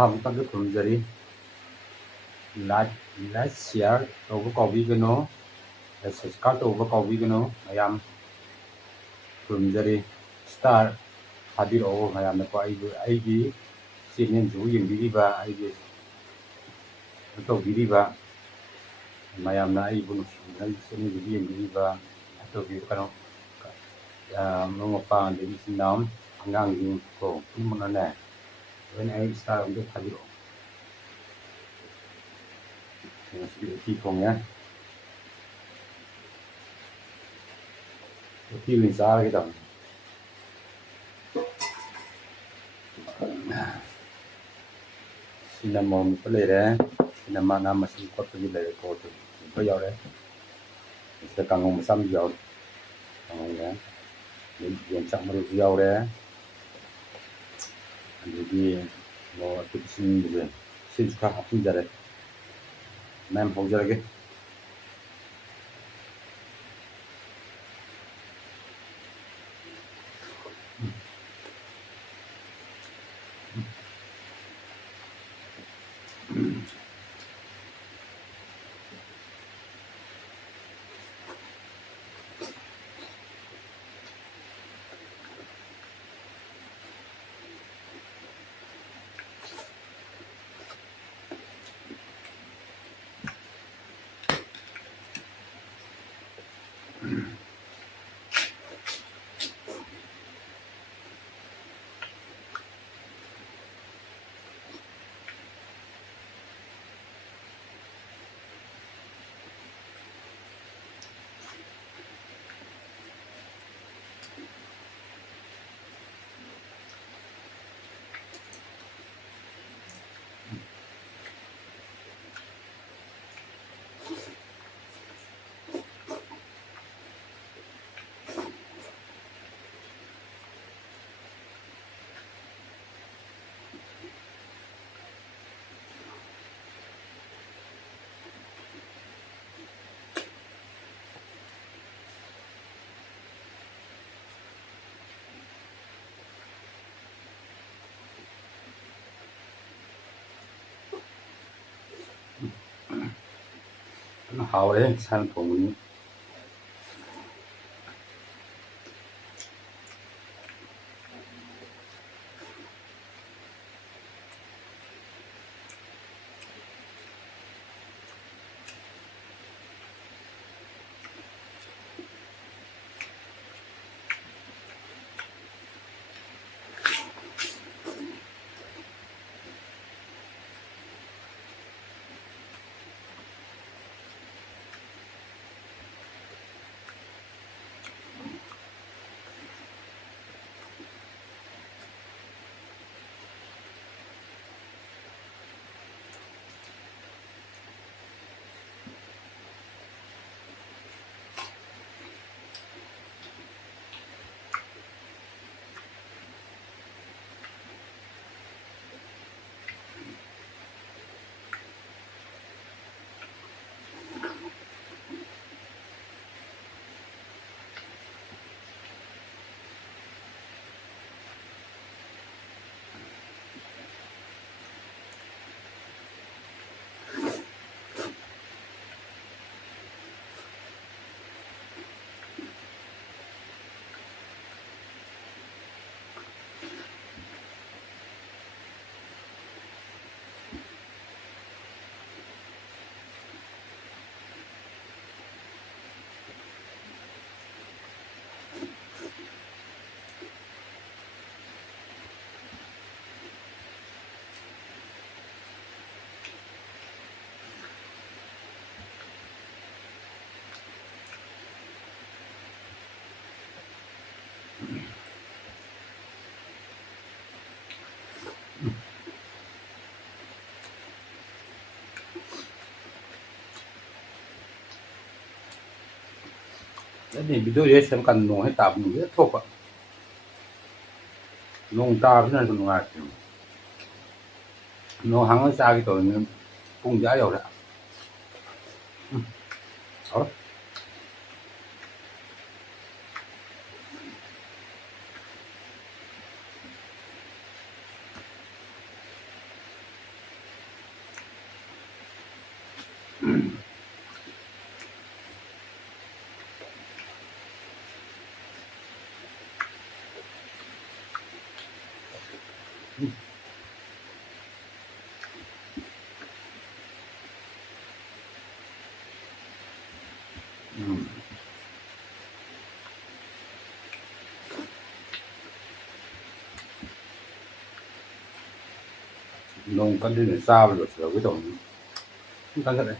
아무튼 그런저리 like share over coffee gano subscribe over coffee gano mayam 그런저리 star 하비로 mayam 나 아이기 시는 주인 비리바 아이기 또 비리바 mayam 나 아이분 시는 주인 비리바 또 비리바노 mga pa din sinam hanggang yung ko muna na when I start with habiro thì không nhá khi mình ra cái đồng cinnamon có lẽ đấy cinnamon nam mà xin có cái lẽ có được có dầu đấy sẽ càng ngon xăm dầu đấy những chắc mà được dầu đấy thì nó tự xin được xin cho học sinh ra đấy em không ra cái nó hậu đấy sang của mìnhนี่วิดีโอเยอะสำคัญน้องให้ตามหนูเยอะทุกอ่ะน้องตาพี่นั่นคนงานน้องหางซากี่ตัวนึงปุ่งย้ายอยู่แล้วเอา nông cân lên xa rồi sửa cái tổng cân thật đấy